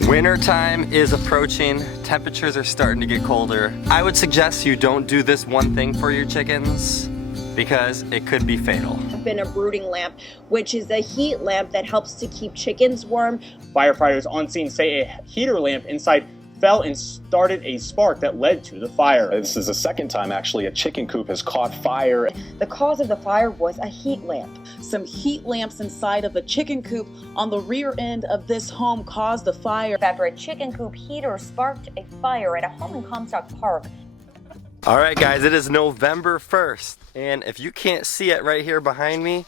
Winter time is approaching. Temperatures are starting to get colder. I would suggest you don't do this one thing for your chickens because it could be fatal. Been a brooding lamp, which is a heat lamp that helps to keep chickens warm. Firefighters on scene say a heater lamp inside fell and started a spark that led to the fire. This is the second time actually a chicken coop has caught fire. The cause of the fire was a heat lamp. Some heat lamps inside of the chicken coop on the rear end of this home caused the fire. After a chicken coop heater sparked a fire at a home in Comstock Park. All right, guys, it is November 1st, and if you can't see it right here behind me,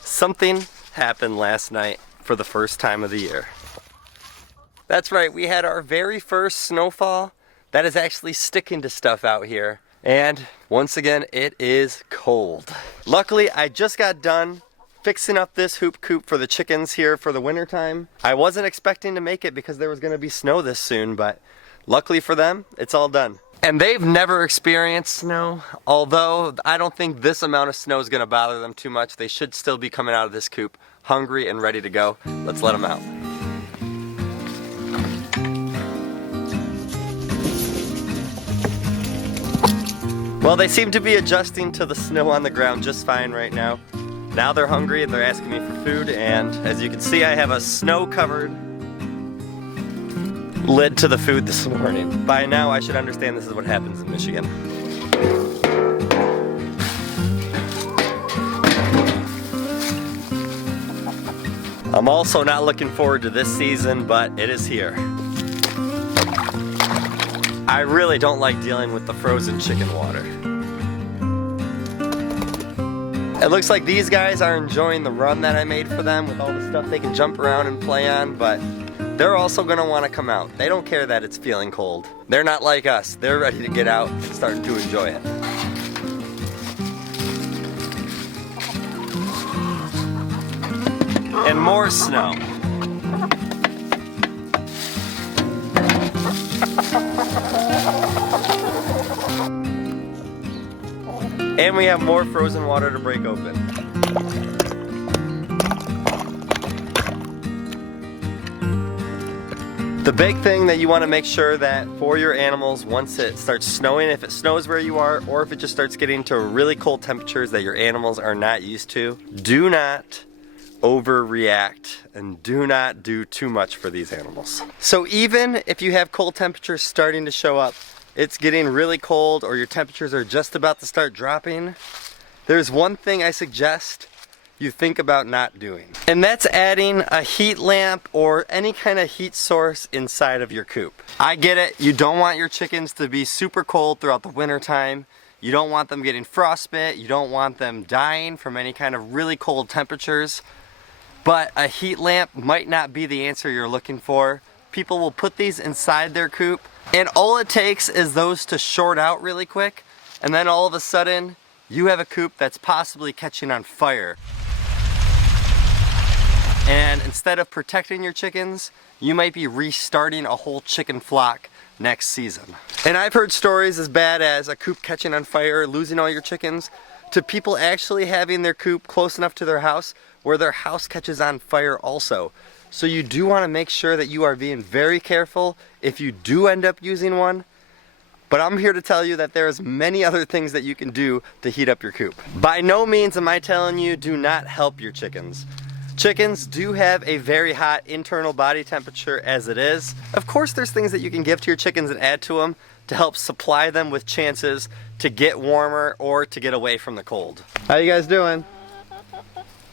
something happened last night for the first time of the year. That's right, we had our very first snowfall that is actually sticking to stuff out here. And once again, it is cold. Luckily, I just got done fixing up this hoop coop for the chickens here for the winter time. I wasn't expecting to make it because there was gonna be snow this soon, but luckily for them, it's all done. And they've never experienced snow, although I don't think this amount of snow is gonna bother them too much. They should still be coming out of this coop hungry and ready to go. Let's let them out. Well, they seem to be adjusting to the snow on the ground just fine right now. Now they're hungry and they're asking me for food, and as you can see, I have a snow-covered lid to the food this morning. By now, I should understand this is what happens in Michigan. I'm also not looking forward to this season, but it is here. I really don't like dealing with the frozen chicken water. It looks like these guys are enjoying the run that I made for them with all the stuff they can jump around and play on, but they're also gonna wanna come out. They don't care that it's feeling cold. They're not like us. They're ready to get out and starting to enjoy it. And more snow. And we have more frozen water to break open. The big thing that you want to make sure that for your animals, once it starts snowing, if it snows where you are, or if it just starts getting to really cold temperatures that your animals are not used to, do not overreact and do not do too much for these animals. So even if you have cold temperatures starting to show up, it's getting really cold, or your temperatures are just about to start dropping, there's one thing I suggest you think about not doing. And that's adding a heat lamp or any kind of heat source inside of your coop. I get it, you don't want your chickens to be super cold throughout the winter time. You don't want them getting frostbite. You don't want them dying from any kind of really cold temperatures. But a heat lamp might not be the answer you're looking for. People will put these inside their coop, and all it takes is those to short out really quick, and then all of a sudden you have a coop that's possibly catching on fire. And instead of protecting your chickens, you might be restarting a whole chicken flock next season. And I've heard stories as bad as a coop catching on fire, losing all your chickens, to people actually having their coop close enough to their house where their house catches on fire also. So you do want to make sure that you are being very careful if you do end up using one. But I'm here to tell you that there's many other things that you can do to heat up your coop. By no means am I telling you do not help your chickens. Chickens do have a very hot internal body temperature as it is. Of course, there's things that you can give to your chickens and add to them to help supply them with chances to get warmer or to get away from the cold. How you guys doing?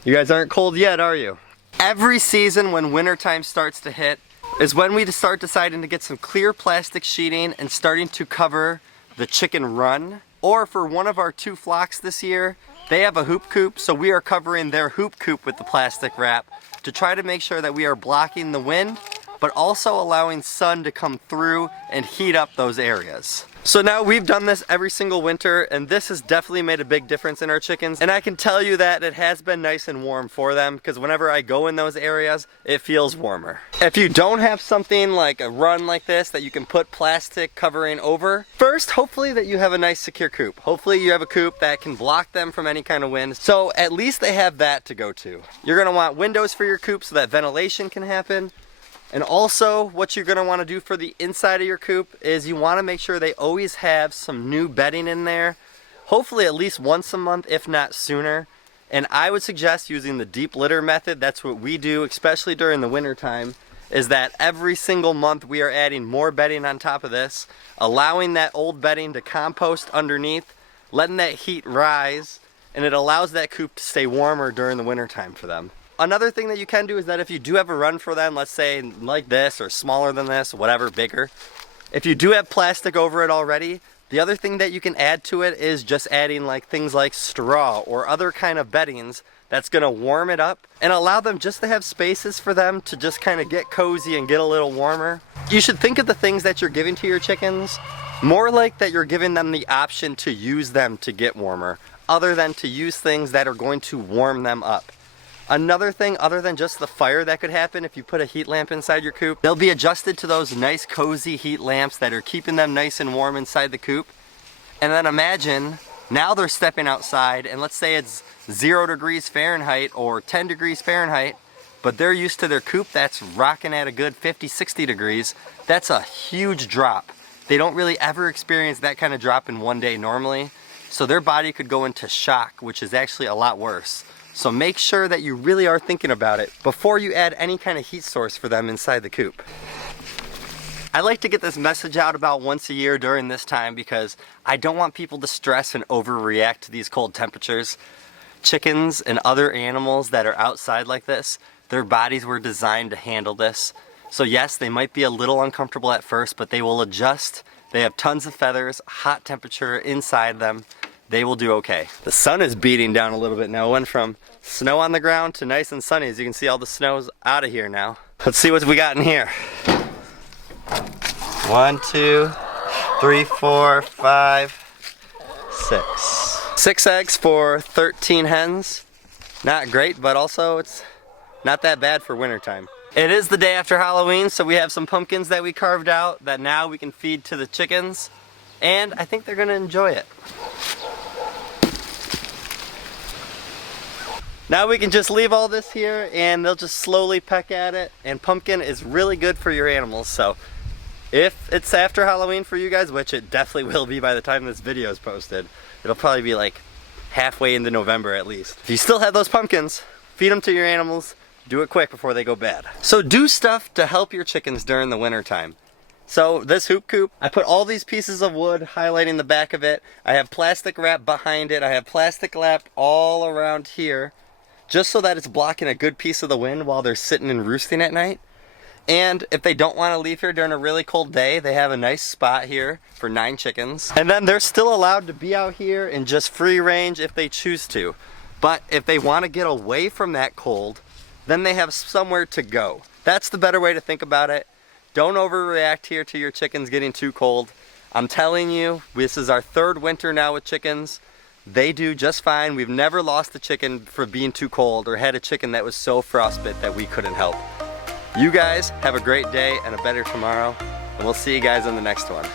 You guys aren't cold yet, are you? Every season when wintertime starts to hit is when we start deciding to get some clear plastic sheeting and starting to cover the chicken run. Or for one of our 2 flocks this year, they have a hoop coop, so we are covering their hoop coop with the plastic wrap to try to make sure that we are blocking the wind, but also allowing sun to come through and heat up those areas. So now we've done this every single winter, and this has definitely made a big difference in our chickens. And I can tell you that it has been nice and warm for them, because whenever I go in those areas, it feels warmer. If you don't have something like a run like this that you can put plastic covering over, first, hopefully that you have a nice secure coop. Hopefully you have a coop that can block them from any kind of wind. So at least they have that to go to. You're gonna want windows for your coop so that ventilation can happen. And also what you're gonna wanna do for the inside of your coop is you wanna make sure they always have some new bedding in there, hopefully at least once a month, if not sooner. And I would suggest using the deep litter method. That's what we do, especially during the winter time, is that every single month we are adding more bedding on top of this, allowing that old bedding to compost underneath, letting that heat rise, and it allows that coop to stay warmer during the winter time for them. Another thing that you can do is that if you do have a run for them, let's say like this or smaller than this, whatever, bigger, if you do have plastic over it already, the other thing that you can add to it is just adding like things like straw or other kind of beddings that's gonna warm it up and allow them just to have spaces for them to just kind of get cozy and get a little warmer. You should think of the things that you're giving to your chickens more like that you're giving them the option to use them to get warmer, other than to use things that are going to warm them up. Another thing other than just the fire that could happen if you put a heat lamp inside your coop, they'll be adjusted to those nice cozy heat lamps that are keeping them nice and warm inside the coop. And then imagine now they're stepping outside and let's say it's 0 degrees Fahrenheit or 10 degrees Fahrenheit, but they're used to their coop that's rocking at a good 50, 60 degrees. That's a huge drop. They don't really ever experience that kind of drop in one day normally. So their body could go into shock, which is actually a lot worse. So make sure that you really are thinking about it before you add any kind of heat source for them inside the coop. I like to get this message out about once a year during this time because I don't want people to stress and overreact to these cold temperatures. Chickens and other animals that are outside like this, their bodies were designed to handle this. So yes, they might be a little uncomfortable at first, but they will adjust. They have tons of feathers, hot temperature inside them. They will do okay. The sun is beating down a little bit now. It went from snow on the ground to nice and sunny. As you can see, all the snow's out of here now. Let's see what we got in here. 1, 2, 3, 4, 5, 6. 6 eggs for 13 hens. Not great, but also it's not that bad for wintertime. It is the day after Halloween, so we have some pumpkins that we carved out that now we can feed to the chickens, and I think they're gonna enjoy it. Now we can just leave all this here and they'll just slowly peck at it, and pumpkin is really good for your animals. So if it's after Halloween for you guys, which it definitely will be by the time this video is posted, it'll probably be like halfway into November at least. If you still have those pumpkins, feed them to your animals, do it quick before they go bad. So do stuff to help your chickens during the winter time. So this hoop coop, I put all these pieces of wood highlighting the back of it. I have plastic wrap behind it. I have plastic wrap all around here, just so that it's blocking a good piece of the wind while they're sitting and roosting at night. And if they don't want to leave here during a really cold day, they have a nice spot here for 9 chickens. And then they're still allowed to be out here in just free range if they choose to. But if they want to get away from that cold, then they have somewhere to go. That's the better way to think about it. Don't overreact here to your chickens getting too cold. I'm telling you, this is our 3rd winter now with chickens. They do just fine. We've never lost a chicken for being too cold or had a chicken that was so frostbit that we couldn't help. You guys have a great day and a better tomorrow, and we'll see you guys on the next one.